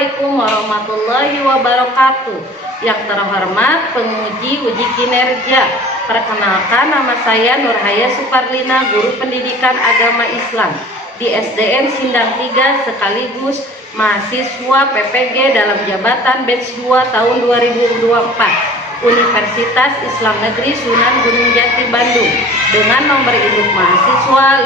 Assalamualaikum warahmatullahi wabarakatuh. Yang terhormat penguji uji kinerja, perkenalkan nama saya Nurhaya Suparlina, guru pendidikan agama Islam di SDN Sindang 3 sekaligus mahasiswa PPG dalam jabatan batch 2 tahun 2024 Universitas Islam Negeri Sunan Gunung Jati Bandung dengan nomor induk mahasiswa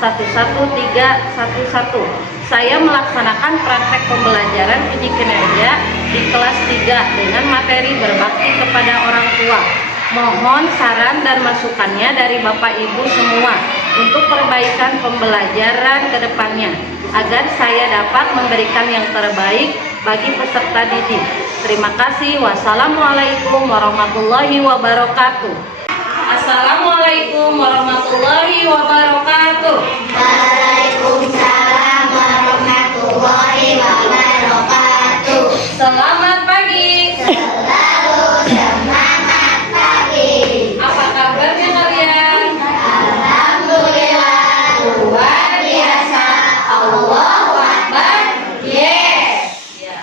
524211311. Saya melaksanakan praktek pembelajaran uji kinerja di kelas 3 dengan materi berbakti kepada orang tua. Mohon saran dan masukannya dari Bapak Ibu semua untuk perbaikan pembelajaran ke depannya agar saya dapat memberikan yang terbaik bagi peserta didik. Terima kasih. Wassalamualaikum warahmatullahi wabarakatuh. Assalamualaikum warahmatullahi wabarakatuh. Waalaikumsalam warahmatullahi wabarakatuh. Selamat pagi. Selalu semangat pagi. Apa kabarnya kalian? Alhamdulillah, luar biasa. Allahu Akbar. Yes. Ya.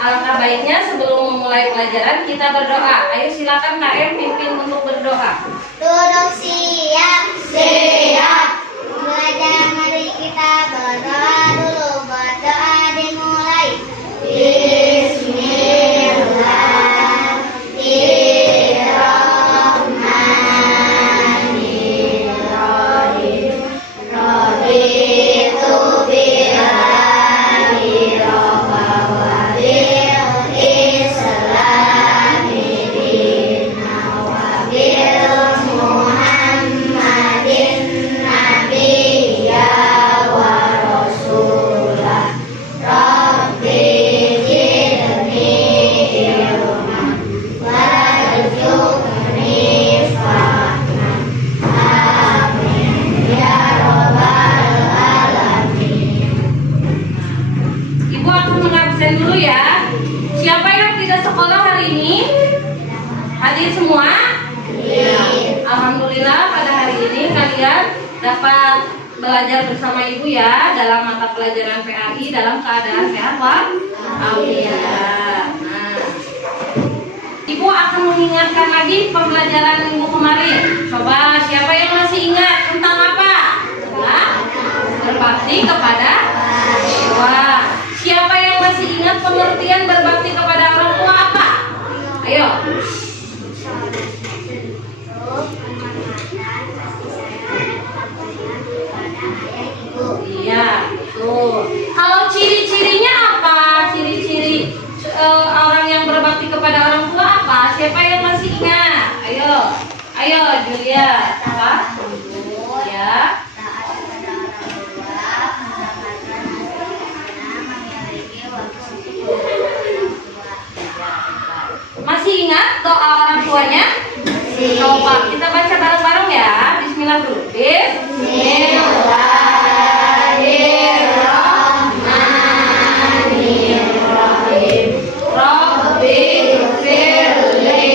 Alangkah baiknya sebelum memulai pelajaran kita berdoa. Ayo silakan KM pimpin untuk berdoa. Duduk siap. Siap. Belajar, mari kita berdoa dulu. Berdoa dimulai. Bismillahirrahmanirrahim. Raditu billahi rabban wa bil islami dinan wa bil Muhammadin nabiyya wa rasulah. Rabbi zidni ilman warzuqni fahman. Amin ya rabbal alamin. Ibu akan mengabsen dulu ya. Siapa yang tidak sekolah hari ini? Hadir semua? Alhamdulillah pada hari ini kalian dapat belajar bersama ibu ya dalam mata pelajaran PAI dalam keadaan sehat walafiat. Nah, ibu akan mengingatkan lagi pembelajaran minggu kemarin. Coba siapa yang masih ingat tentang apa? Nah, berbakti kepada tua. Siapa yang masih ingat pengertian berbakti kepada orang tua apa? Ayo. Iya, tuh. Kalau ciri-cirinya apa? Ciri-ciri orang yang berbakti kepada orang tua apa? Siapa yang masih ingat? Ayo, ayo Julia. Apa? Ya. Taat kepada orang tua, mendapatkan hasil amanah, memiliki waktu untuk orang tua. Masih ingat doa orang tuanya? Coba kita baca bareng-bareng ya. Bismillah dulu. Bismillahirrahmanirrahim. Rabbi firli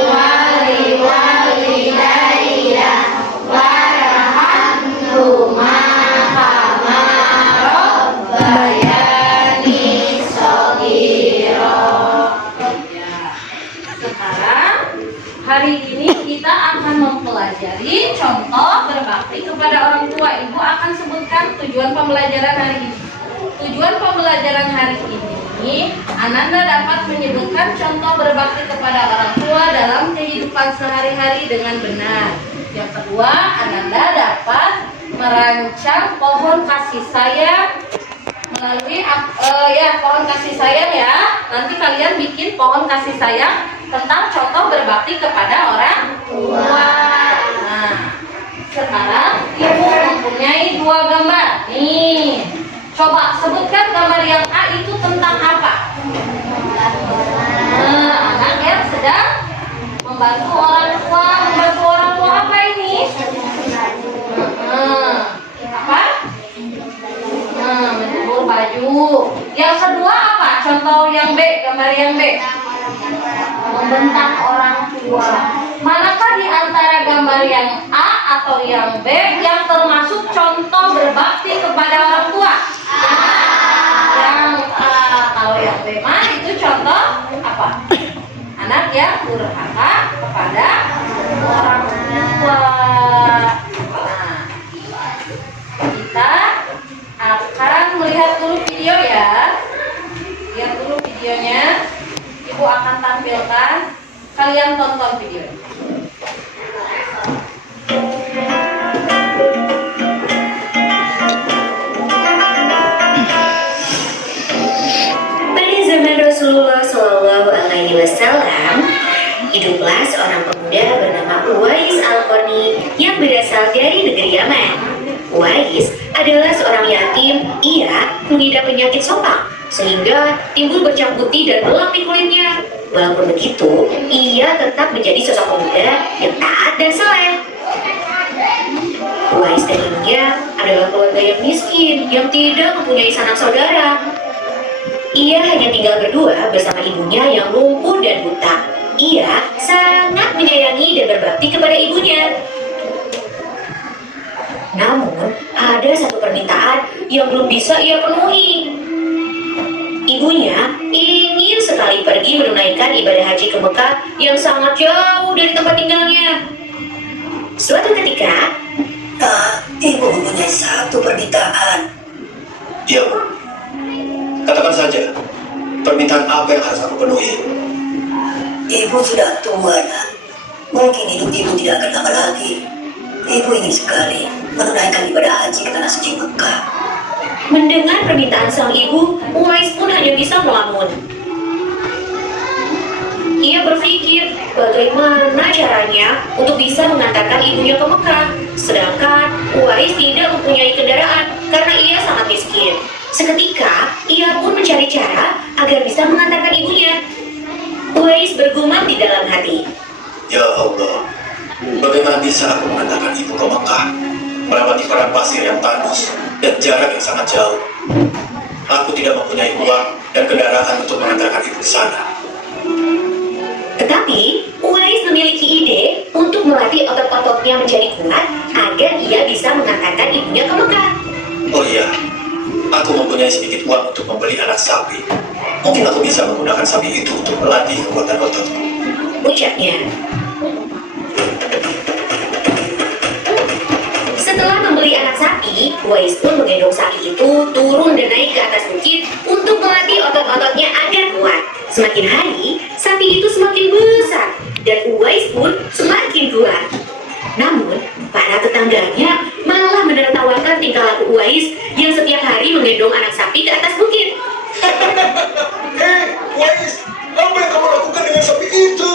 wali walidayya warhamhuma kama rabbayani shaghira. Ya. Sekarang hari ini kita akan mempelajari contoh berbakti kepada orang tua. Ibu akan sebutkan tujuan pembelajaran hari ini. Tujuan pembelajaran hari ini, Ananda dapat menyebutkan contoh berbakti kepada orang tua dalam kehidupan sehari-hari dengan benar. Yang kedua, Ananda dapat merancang pohon kasih sayang melalui pohon kasih sayang ya. Nanti kalian bikin pohon kasih sayang tentang contoh berbakti kepada orang tua. Nah, sekarang ibu mempunyai dua gambar. Nih, coba sebutkan gambar yang A itu tentang apa? Nah, anak yang sedang membantu orang tua. Membantu orang tua apa ini? Apa? Menjemur baju. Yang kedua apa? Contoh yang B, gambar yang B. Membentak orang tua. Manakah di antara gambar yang A atau yang B yang termasuk contoh berbakti kepada orang tua? Yang Bema itu contoh apa? Anak yang durhaka kepada orang tua. Nah, kita akan melihat dulu video ya. Lihat dulu videonya. Ibu akan tampilkan. Kalian tonton videonya. Pada zaman Rasulullah Shallallahu Alaihi Wasallam, hiduplah seorang pemuda bernama Uwais Al-Qarni yang berasal dari negeri Yaman. Uwais adalah seorang yatim. Ia mengidap penyakit sopak sehingga timbul bercak putih dan belang di kulitnya. Walaupun begitu, ia tetap menjadi sosok pemuda yang taat dan saleh. Uwais dan ibunya adalah keluarga yang miskin yang tidak mempunyai sanak saudara. Ia hanya tinggal berdua bersama ibunya yang lumpuh dan buta. Ia sangat menyayangi dan berbakti kepada ibunya. Namun, ada satu permintaan yang belum bisa ia penuhi. Ibunya ingin sekali pergi menunaikan ibadah haji ke Mekah yang sangat jauh dari tempat tinggalnya. Suatu ketika, Ibu mempunyai satu permintaan. Iya, Bu. Katakan saja, permintaan apa yang harus aku penuhi? Ibu sudah tua, Nak. Mungkin hidup ibu tidak akan lama lagi. Ibu ingin sekali menunaikan ibadah haji ke tanah suci Mekah. mendengar permintaan sang ibu, Uwais pun hanya bisa melamun. Ia berpikir bagaimana caranya untuk bisa mengantarkan ibunya ke Mekah. Sedangkan Uwais tidak mempunyai kendaraan karena ia sangat miskin. Seketika, ia pun mencari cara agar bisa mengantarkan ibunya. Uwais bergumam di dalam hati. Ya Allah, bagaimana bisa aku mengantarkan ibu ke Mekah melewati padang pasir yang tandus dan jarak yang sangat jauh? Aku tidak mempunyai uang dan kendaraan untuk mengantarkan ibu ke sana. Tetapi, Uwais memiliki ide untuk melatih otot-ototnya menjadi kuat agar ia bisa mengantarkan ibunya ke Mekah. Oh iya, aku mempunyai sedikit uang untuk membeli anak sapi. Mungkin aku bisa menggunakan sapi itu untuk melatih kekuatan ototku. Ucapnya. Setelah membeli anak sapi, Uwais pun menggendong sapi itu turun dan naik ke atas bukit untuk melatih otot-ototnya agar kuat. Semakin hari, sapi itu semakin besar dan Uwais pun semakin kuat. Namun, para tetangganya malah menertawakan tingkah laku Uwais yang setiap hari menggendong anak sapi ke atas bukit. Hei, Uwais, apa yang kamu lakukan dengan sapi itu?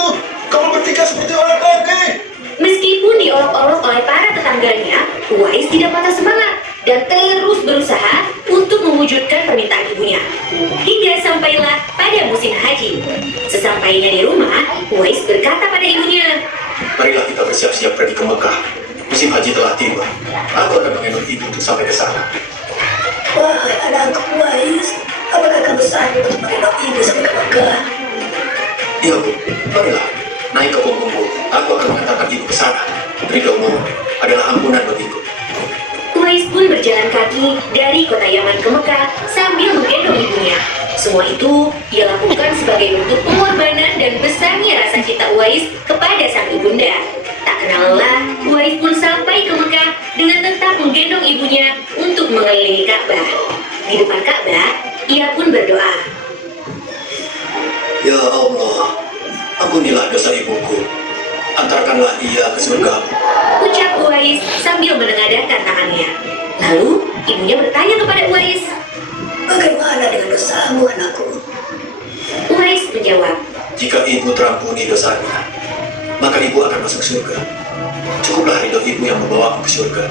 Kamu berpikir seperti orang aneh. Meskipun diolok-olok oleh para tetangganya, Uwais tidak patah semangat dan terus berusaha untuk mewujudkan permintaan ibunya. Hingga sampailah pada musim haji. Sesampainya di rumah, Uwais berkata pada ibunya, Marilah kita bersiap-siap pergi ke Mekah. Musim haji telah tiba. Aku akan menggendong ibu untuk sampai ke sana. Wahai anakku Uwais, apakah kamu sanggup untuk menggendong ibu sampai ke Mekah? Iya, Bu. Marilah. Naik ke punggungku. Aku akan mengantarkan ibu ke sana. Ridhomu adalah ampunan bagiku. Uwais pun berjalan kaki dari kota Yaman ke Mekah sambil menggendong ibunya. Semua itu ia lakukan sebagai bentuk pengorbanan dan besarnya rasa cinta Uwais kepada sang ibunda. Tak kenal lelah, Uwais pun sampai ke Mekah dengan tetap menggendong ibunya untuk mengelilingi Ka'bah. Di depan Ka'bah, ia pun berdoa. Ya Allah, ampunilah dosa ibuku. Antarkanlah ia ke surga. Ucap Uwais sambil menengadahkan tangannya. Lalu, ibunya bertanya kepada Uwais. Bagaimana dengan dosamu, anakku? Uwais menjawab, Jika ibu terampuni dosanya, maka ibu akan masuk surga. Cukuplah ridho ibu yang membawaku ke surga.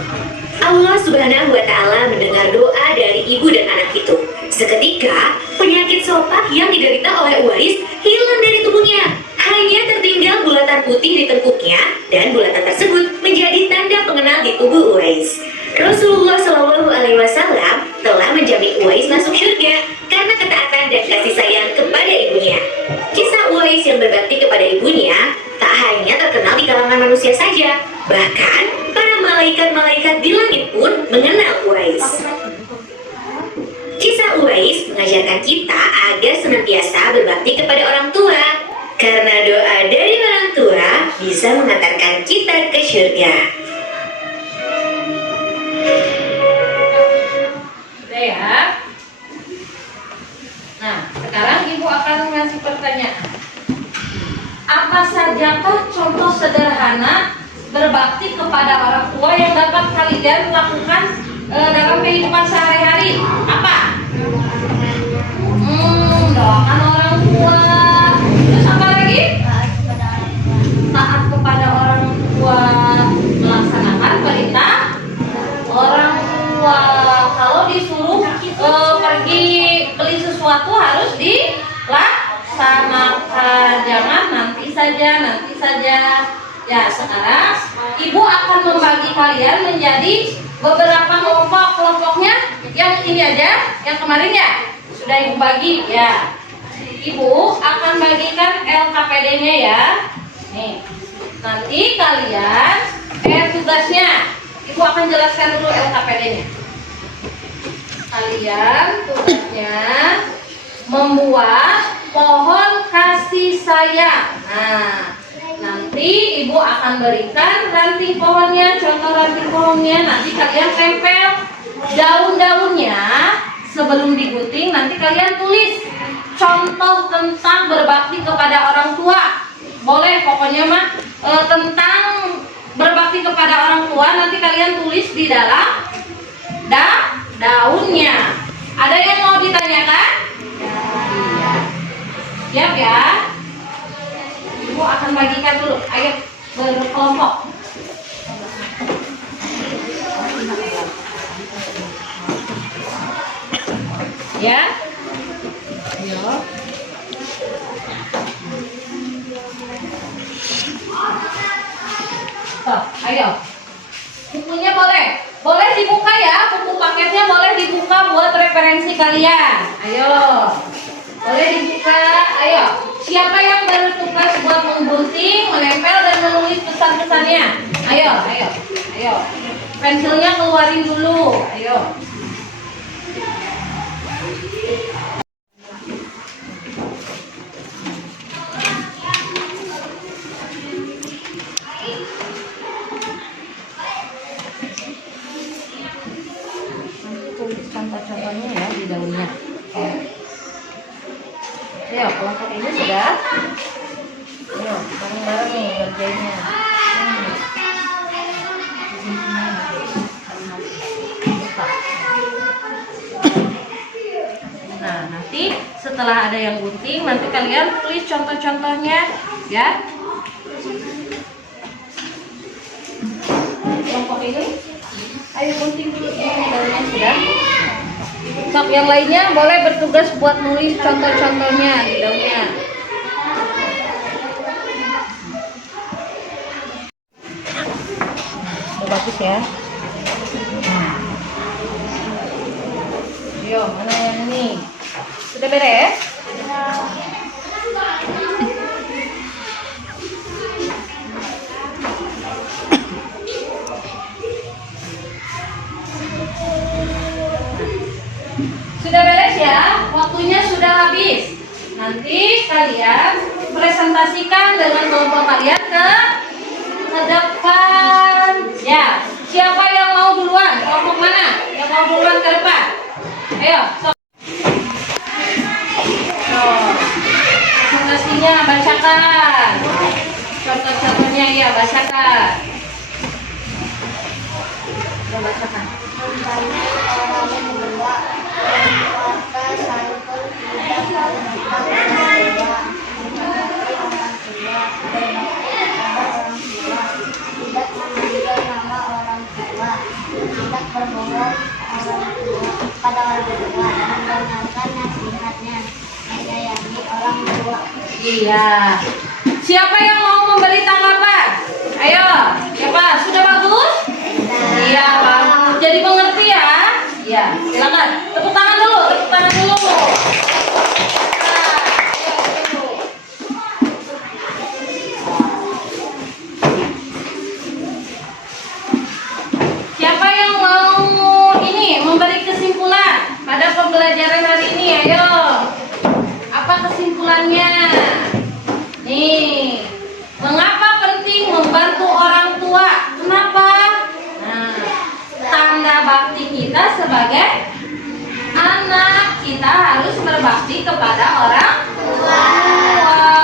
Allah Subhanahu wa Ta'ala mendengar doa dari ibu dan anak itu. Seketika, penyakit sopak yang diderita oleh Uwais hilang dari tubuhnya. Hanya tertinggal bulatan putih di tengkuknya, dan bulatan tersebut menjadi tanda pengenal di tubuh Uwais. Rasulullah Shallallahu Alaihi Wasallam telah menjamin Uwais masuk surga karena ketaatan dan kasih sayang kepada ibunya. Kisah Uwais yang berbakti kepada ibunya tak hanya terkenal di kalangan manusia saja, bahkan para malaikat-malaikat di langit pun mengenal Uwais. Kisah Uwais mengajarkan kita agar senantiasa berbakti kepada orang tua. Karena doa dari orang tua bisa mengantarkan kita ke surga. Udah ya. Nah, sekarang ibu akan ngasih pertanyaan. Apa sajakah contoh sederhana berbakti kepada orang tua yang dapat kalian lakukan dalam kehidupan sehari-hari? Apa? Doakan orang tua. Terus apa lagi? Taat kepada orang tua, melaksanakan perintah orang tua. Kalau disuruh pergi beli sesuatu harus dilaksanakan. Jangan nanti saja. Ya, sekarang ibu akan membagi kalian menjadi beberapa kelompok. Kelompoknya yang ini aja, yang kemarin ya sudah ibu bagi ya. Ibu akan bagikan LKPD-nya ya. Nih, nanti kalian tugasnya ibu akan jelaskan dulu LKPD-nya. Kalian tugasnya membuat pohon kasih sayang. Nah, nanti ibu akan berikan ranting pohonnya, contoh ranting pohonnya. Nanti kalian tempel daun-daunnya sebelum digunting. Nanti kalian tulis contoh tentang berbakti kepada orang tua. Boleh pokoknya mah tentang berbakti kepada orang tua. Nanti kalian tulis di dalam daunnya. Ada yang mau ditanyakan? Siap ya? Ibu akan bagikan dulu. Ayo berkelompok. Ya. Ayo. Tuh, ayo. Bukunya boleh dibuka ya. Buku paketnya boleh dibuka buat referensi kalian. Ayo. Boleh dibuka. Ayo. Siapa yang bertugas buat menggunting, menempel dan menulis pesan-pesannya? Ayo. Pensilnya keluarin dulu. Ayo. Tulis contoh-contohnya ya di daunnya. Ayo, kelompok ini sudah. Ayo, bareng-bareng nih ngerjainnya. Nah, nanti setelah ada yang gunting, nanti kalian tulis contoh-contohnya, ya. Kelompok ini, ayo gunting dulu daunnya sudah. Sok yang lainnya boleh bertugas buat nulis contoh-contohnya di daunnya. Bagus ya. Ayo, mana yang ini? Sudah beres? Sudah beres ya? Waktunya sudah habis. Nanti kalian presentasikan dengan kelompok kalian ke depan. Ya, siapa yang mau duluan? Kelompok mana? Yang mau duluan ke depan? Ayo, presentasinya bacakan. Contoh-contohnya ya, bacakan. Bacakan. Orang berdua kata sampel tidak menentang orang tua, menghormati orang tua, berbakti kepada orang tua, tidak menyindir nama orang tua, tidak berbohong pada orang tua, mendengarkan nasihatnya, menyayangi orang tua. Iya. Siapa yang mau memberi tanggapan? Ayo, siapa? Sudah bagus? Iya, bagus. Jadi mengerti ya? Iya, silakan. Tepuk tangan dulu, tepuk tangan dulu. Nah, ayo, dulu. Siapa yang mau ini memberi kesimpulan pada pembelajaran hari ini? Ayo. Apa kesimpulannya? Nih, mengapa penting membantu orang tua? Kenapa? Nah, tanda bakti kita sebagai anak, kita harus berbakti kepada orang tua.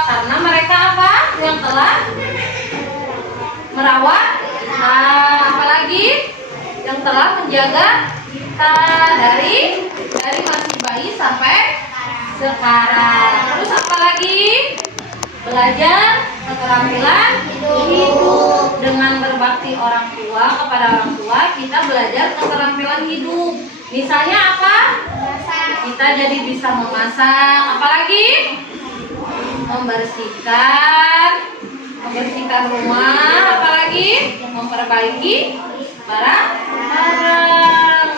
Karena mereka apa? Yang telah merawat kita, apalagi yang telah menjaga kita dari masih bayi sampai sekarang. Terus apalagi? Belajar keterampilan hidup. Dengan berbakti orang tua kepada orang tua, kita belajar keterampilan hidup. Misalnya apa? Kita jadi bisa memasak, apalagi membersihkan rumah, apalagi memperbaiki barang-barang.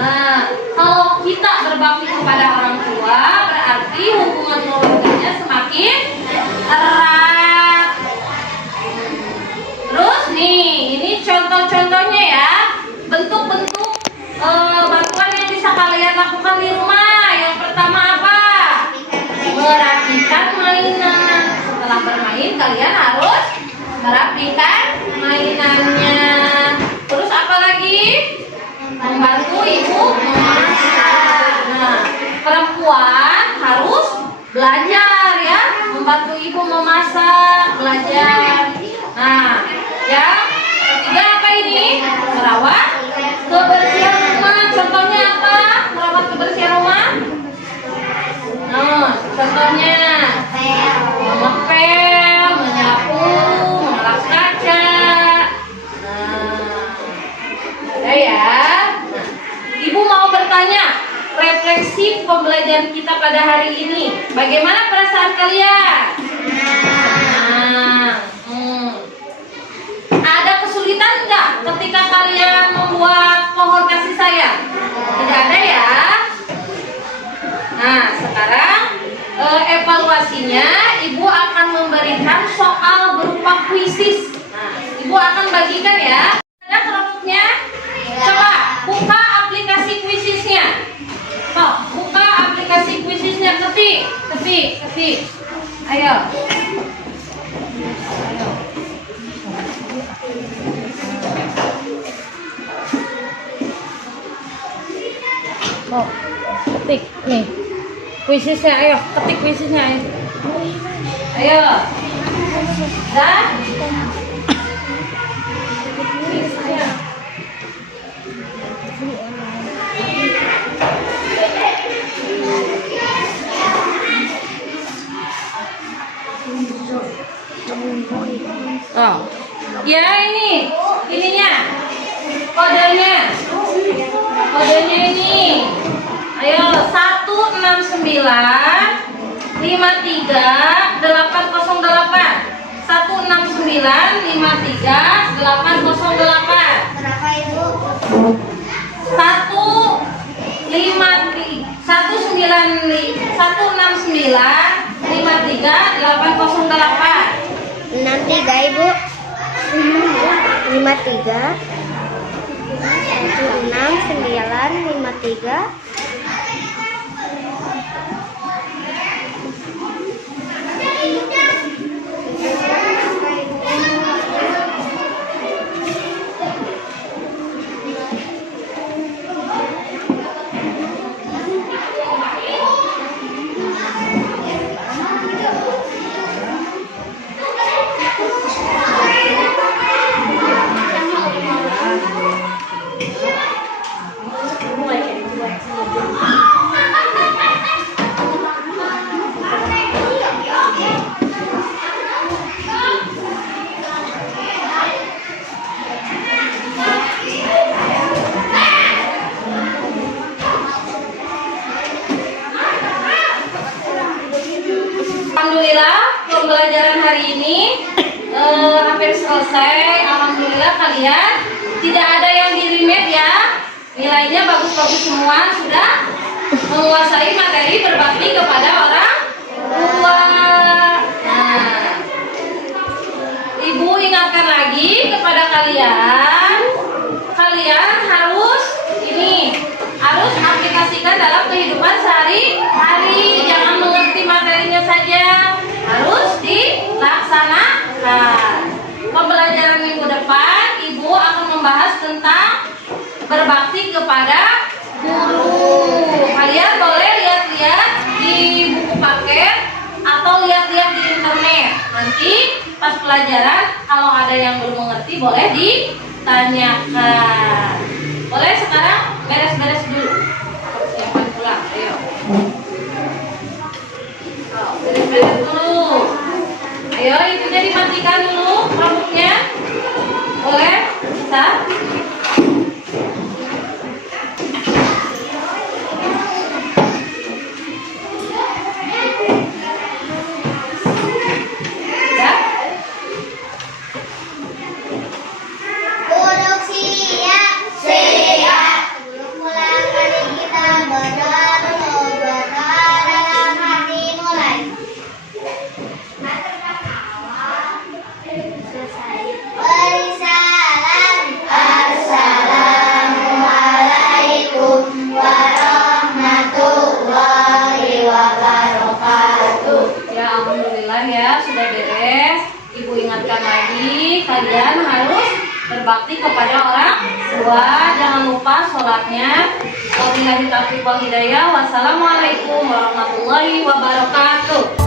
Nah, kalau kita berbakti kepada orang tua, berarti hubungan keluarganya semakin erat. Terus nih, ini contoh-contohnya ya, bentuk-bentuk bantuan yang bisa kalian lakukan di rumah. Yang pertama apa? Merapikan mainan. Setelah bermain, kalian harus merapikan mainannya. Terus apa lagi? Membantu ibu memasak. Nah, perempuan harus belajar ya, membantu ibu memasak, belajar. Nah, yang ketiga apa ini? Merawat kebersihan rumah. Contohnya apa? Merawat kebersihan rumah. Nah, contohnya mengepel, menyapu, mengelap kaca. Nah, ya. Nah, Ibu mau bertanya, refleksi pembelajaran kita pada hari ini, bagaimana perasaan kalian? Ada kesulitan nggak ketika kalian membuat pohon kasih sayang? Tidak ada ya? Nah, sekarang evaluasinya, Ibu akan memberikan soal berupa kuisis. Nah, Ibu akan bagikan ya. Ada kelompoknya? Coba buka aplikasi kuisisnya. Buka aplikasi kuisisnya, ketik. Ayo. Ketik nih. Kuisisnya, ayo, ketik kuisisnya, ayo. Ayo. Dah. Oh, ya ininya, kodenya ini. Ayo 169 53 808. 169 53 808. Berapa Ibu? 169 53 808. 63 Ibu. 53 169 53. Alhamdulillah pembelajaran hari ini hampir selesai. Alhamdulillah kalian tidak ada yang di-remake ya. Nilainya bagus-bagus semua, sudah menguasai materi berbakti kepada orang tua. Nah, Ibu ingatkan lagi kepada kalian harus aplikasi dalam kehidupan sehari-hari. Jangan mengerti materinya saja, harus dilaksanakan. Pembelajaran minggu depan, Ibu akan membahas tentang berbakti kepada guru. Kalian boleh lihat-lihat di buku paket atau lihat-lihat di internet. Nanti pas pelajaran, kalau ada yang belum mengerti boleh ditanyakan. Boleh sekarang beres-beres dulu. Siapkan pulang, ayo. Beres-beres dulu. Ayo, itunya dimatikan dulu rambutnya. Boleh? Bisa? Ya? Duduk siap. Siap. Sebelum mulai mari kita berdoa dulu. Berdoa dalam hati mulai. Beri salam. Assalamualaikum warahmatullahi wabarakatuh. Ya, alhamdulillah ya, sudah beres. Ibu ingatkan lagi, kalian harus berbakti kepada orang tua. Jangan lupa sholatnya. Wabillahi taufiq wal hidayah. Wassalamualaikum warahmatullahi wabarakatuh.